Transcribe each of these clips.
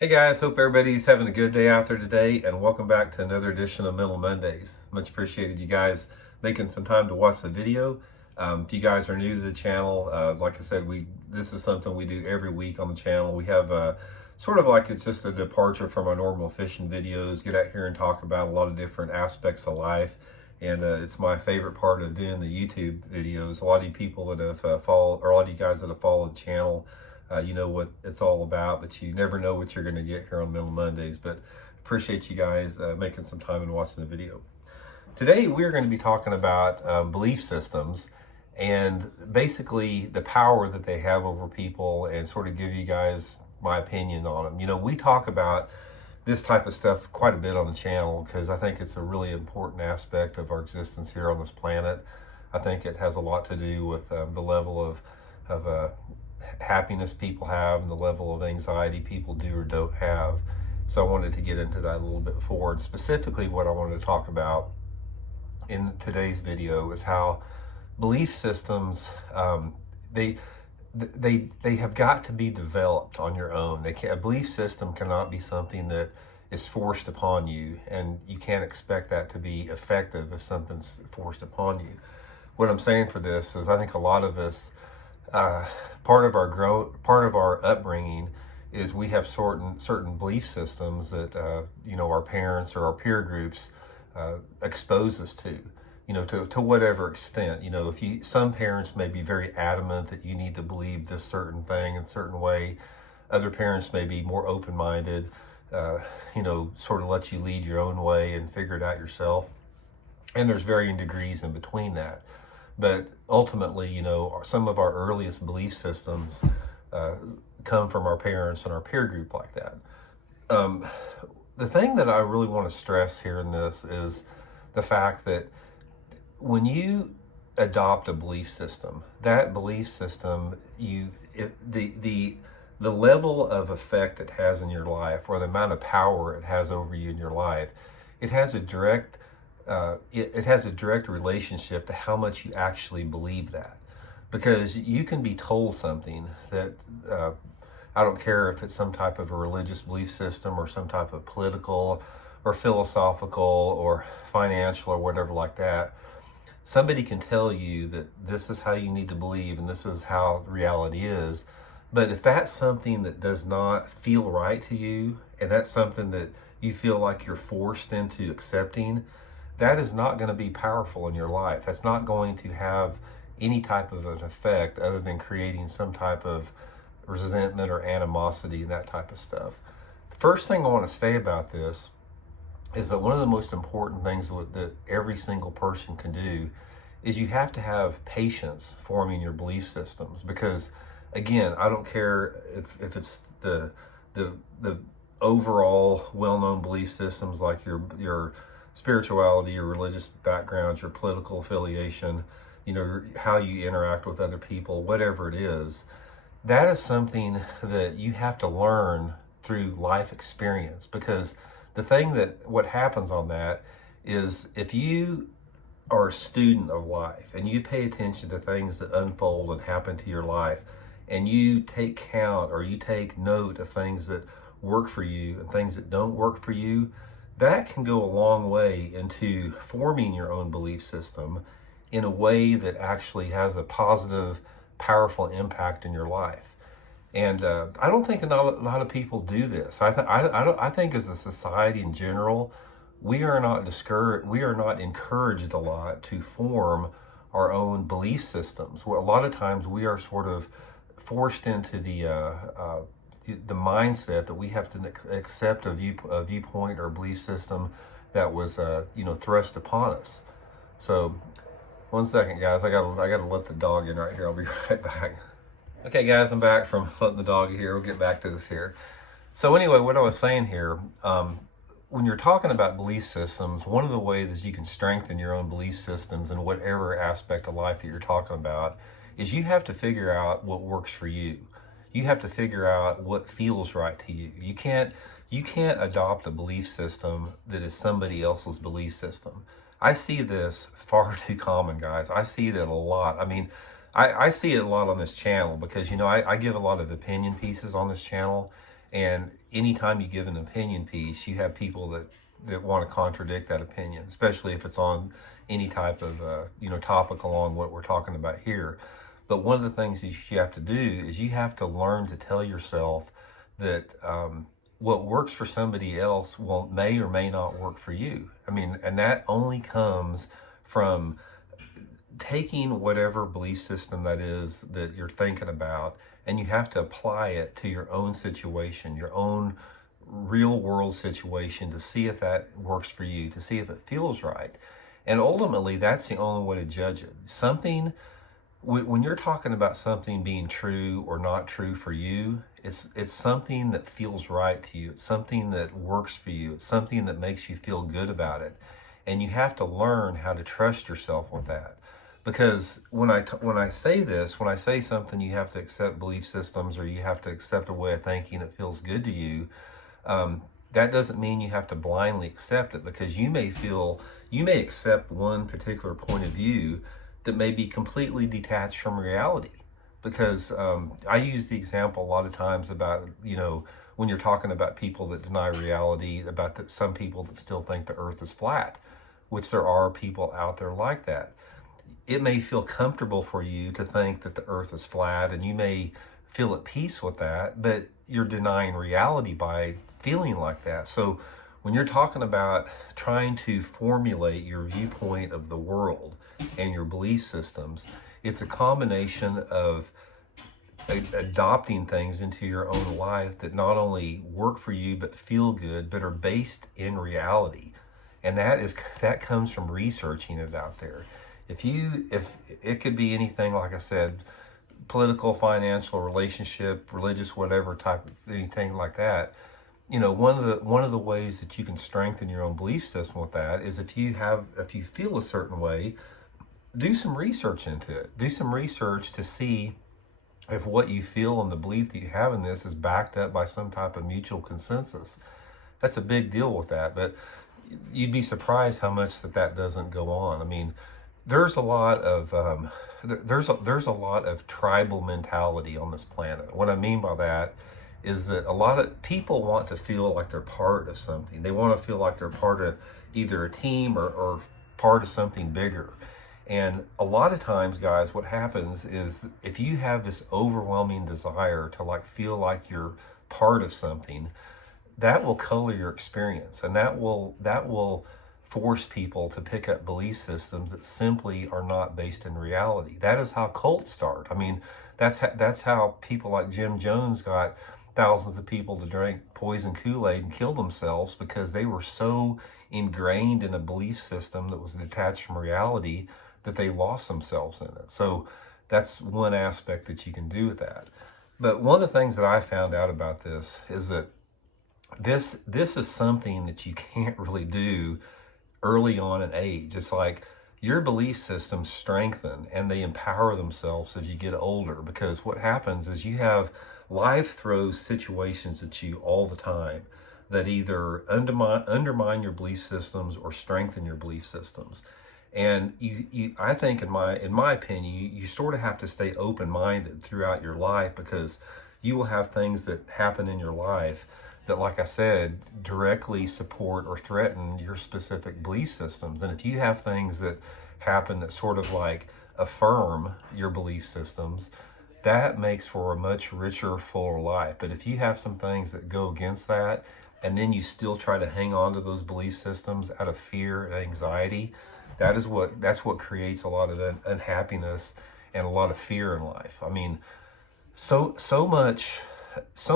Hey guys, hope everybody's having a good day out there today, and welcome back to another edition of Mental Mondays. Much appreciated you guys making some time to watch the video. If you guys are new to the channel, like I said, this is something we do every week on the channel. We have sort of like it's just a departure from our normal fishing videos. Get out here and talk about a lot of different aspects of life, and it's my favorite part of doing the YouTube videos. A lot of you people that have followed, or a lot of you guys that have followed the channel, you know what it's all about, but you never know what you're going to get here on Mental Mondays. But appreciate you guys making some time and watching the video. Today we're going to be talking about belief systems and basically the power that they have over people, and sort of give you guys my opinion on them. You know, we talk about this type of stuff quite a bit on the channel because I think it's a really important aspect of our existence here on this planet. I think it has a lot to do with the level of happiness people have and the level of anxiety people do or don't have. So I wanted to get into that a little bit forward. Specifically, what I wanted to talk about in today's video is how belief systems, they have got to be developed on your own. A belief system cannot be something that is forced upon you, and you can't expect that to be effective if something's forced upon you. What I'm saying for this is I think a lot of us, part of our upbringing is we have certain belief systems that our parents or our peer groups expose us to, to whatever extent. Some parents may be very adamant that you need to believe this certain thing in a certain way. Other parents may be more open-minded, sort of let you lead your own way and figure it out yourself. And there's varying degrees in between that. But ultimately, some of our earliest belief systems come from our parents and our peer group like that. The thing that I really want to stress here in this is the fact that when you adopt a belief system, that belief system, the level of effect it has in your life, or the amount of power it has over you in your life, it has a direct relationship to how much you actually believe that. Because you can be told something that, I don't care if it's some type of a religious belief system or some type of political or philosophical or financial or whatever like that. Somebody can tell you that this is how you need to believe and this is how reality is. But if that's something that does not feel right to you, and that's something that you feel like you're forced into accepting, that is not going to be powerful in your life. That's not going to have any type of an effect other than creating some type of resentment or animosity and that type of stuff. The first thing I want to say about this is that one of the most important things that every single person can do is you have to have patience forming your belief systems. Because again, I don't care if it's the overall well-known belief systems like your spirituality, your religious background, your political affiliation, how you interact with other people, whatever it is. That is something that you have to learn through life experience. Because what happens on that is, if you are a student of life and you pay attention to things that unfold and happen to your life, and you take count or you take note of things that work for you and things that don't work for you, that can go a long way into forming your own belief system in a way that actually has a positive, powerful impact in your life. And I don't think a lot of people do this. I think as a society in general, we are not encouraged a lot to form our own belief systems. Where a lot of times we are sort of forced into the mindset that we have to accept a viewpoint or belief system that was thrust upon us. So, one second, guys. I gotta let the dog in right here. I'll be right back. Okay, guys, I'm back from letting the dog here. We'll get back to this here. So anyway, what I was saying here, when you're talking about belief systems, one of the ways you can strengthen your own belief systems in whatever aspect of life that you're talking about is you have to figure out what works for you. You have to figure out what feels right to you. You can't adopt a belief system that is somebody else's belief system. I see this far too common, guys. I see it a lot. I mean, I see it a lot on this channel because, I give a lot of opinion pieces on this channel. And anytime you give an opinion piece, you have people that want to contradict that opinion, especially if it's on any type of topic along what we're talking about here. But one of the things that you have to do is you have to learn to tell yourself that what works for somebody else may or may not work for you. I mean, and that only comes from taking whatever belief system that is that you're thinking about, and you have to apply it to your own situation, your own real world situation, to see if that works for you, to see if it feels right. And ultimately, that's the only way to judge it. When you're talking about something being true or not true for you, it's something that feels right to you. It's something that works for you. It's something that makes you feel good about it. And you have to learn how to trust yourself with that. Because when I say something, you have to accept belief systems, or you have to accept a way of thinking that feels good to you, that doesn't mean you have to blindly accept it, because you may accept one particular point of view that may be completely detached from reality. Because I use the example a lot of times about, when you're talking about people that deny reality, about some people that still think the earth is flat, which there are people out there like that. It may feel comfortable for you to think that the earth is flat, and you may feel at peace with that, but you're denying reality by feeling like that. So when you're talking about trying to formulate your viewpoint of the world and your belief systems, it's a combination of adopting things into your own life that not only work for you but feel good, but are based in reality. And that comes from researching it out there. If it could be anything, like I said, political, financial, relationship, religious, whatever type of anything like that. One of the ways that you can strengthen your own belief system with that is if you feel a certain way, do some research into it. Do some research to see if what you feel and the belief that you have in this is backed up by some type of mutual consensus. That's a big deal with that, but you'd be surprised how much that doesn't go on. I mean, there's a lot of tribal mentality on this planet. What I mean by that is that a lot of people want to feel like they're part of something. They want to feel like they're part of either a team or part of something bigger. And a lot of times, guys, what happens is if you have this overwhelming desire to feel like you're part of something, that will color your experience, and that will force people to pick up belief systems that simply are not based in reality. That is how cults start. I mean, that's how people like Jim Jones got thousands of people to drink poison Kool-Aid and kill themselves, because they were so ingrained in a belief system that was detached from reality that they lost themselves in it. So that's one aspect that you can do with that. But one of the things that I found out about this is that this is something that you can't really do early on in age. It's like your belief systems strengthen and they empower themselves as you get older, because what happens is life throws situations at you all the time that either undermine your belief systems or strengthen your belief systems. And I think, in my opinion, you sort of have to stay open-minded throughout your life, because you will have things that happen in your life that, like I said, directly support or threaten your specific belief systems. And if you have things that happen that sort of affirm your belief systems, that makes for a much richer, fuller life. But if you have some things that go against that, and then you still try to hang on to those belief systems out of fear and anxiety, that's what creates a lot of unhappiness and a lot of fear in life. I mean, so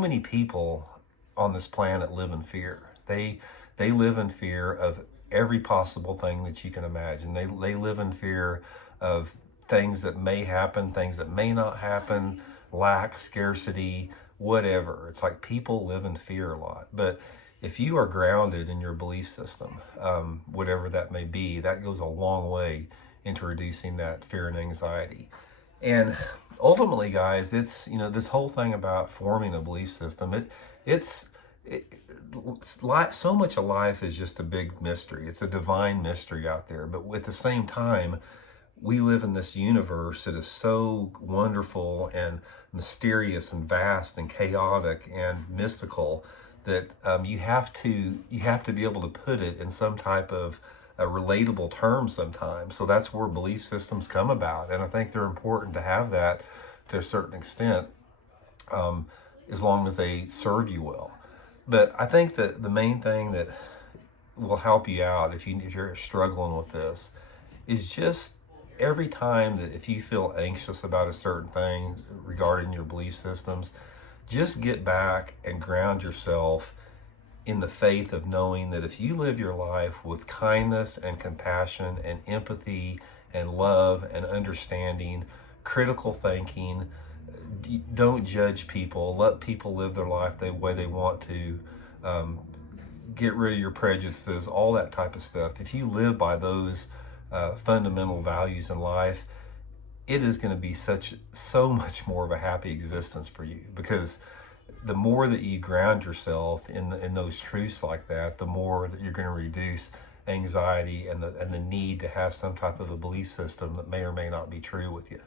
many people on this planet live in fear. They live in fear of every possible thing that you can imagine. They live in fear of things that may happen, things that may not happen, lack, scarcity, whatever. It's like people live in fear a lot. But if you are grounded in your belief system, whatever that may be, that goes a long way into reducing that fear and anxiety. And ultimately, guys, it's, this whole thing about forming a belief system, so much of life is just a big mystery. It's a divine mystery out there. But at the same time, we live in this universe that is so wonderful and mysterious and vast and chaotic and mystical that you have to be able to put it in some type of a relatable term sometimes. So that's where belief systems come about, and I think they're important to have that to a certain extent, as long as they serve you well. But I think that the main thing that will help you out if you're struggling with this is just every time that if you feel anxious about a certain thing regarding your belief systems, just get back and ground yourself in the faith of knowing that if you live your life with kindness and compassion and empathy and love and understanding, critical thinking, don't judge people, let people live their life the way they want to, get rid of your prejudices, all that type of stuff. If you live by those fundamental values in life, it is going to be so much more of a happy existence for you, because the more that you ground yourself in those truths like that, the more that you're going to reduce anxiety and the need to have some type of a belief system that may or may not be true with you.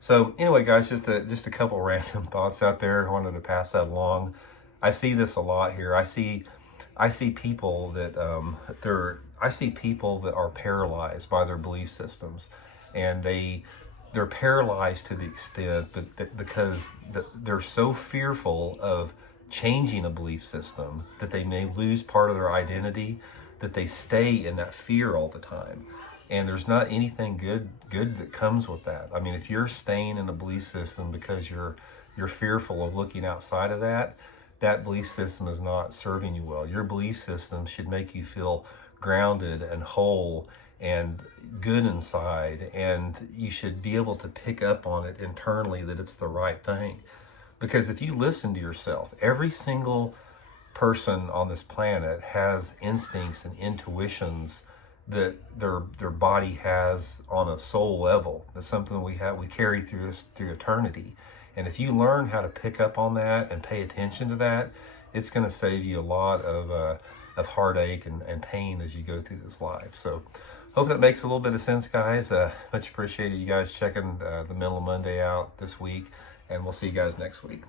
So anyway, guys, just a couple random thoughts out there. I wanted to pass that along. I see this a lot here. I see people that I see people that are paralyzed by their belief systems, and they're paralyzed to the extent because they're so fearful of changing a belief system that they may lose part of their identity, that they stay in that fear all the time. And there's not anything good that comes with that. I mean, if you're staying in a belief system because you're fearful of looking outside of that belief system is not serving you well. Your belief system should make you feel grounded and whole and good inside, and you should be able to pick up on it internally that it's the right thing. Because if you listen to yourself, every single person on this planet has instincts and intuitions that their body has on a soul level. That's something we carry through eternity. And if you learn how to pick up on that and pay attention to that, it's going to save you a lot of heartache and pain as you go through this life. So hope that makes a little bit of sense, guys. Much appreciated you guys checking the Mental Monday out this week, and we'll see you guys next week.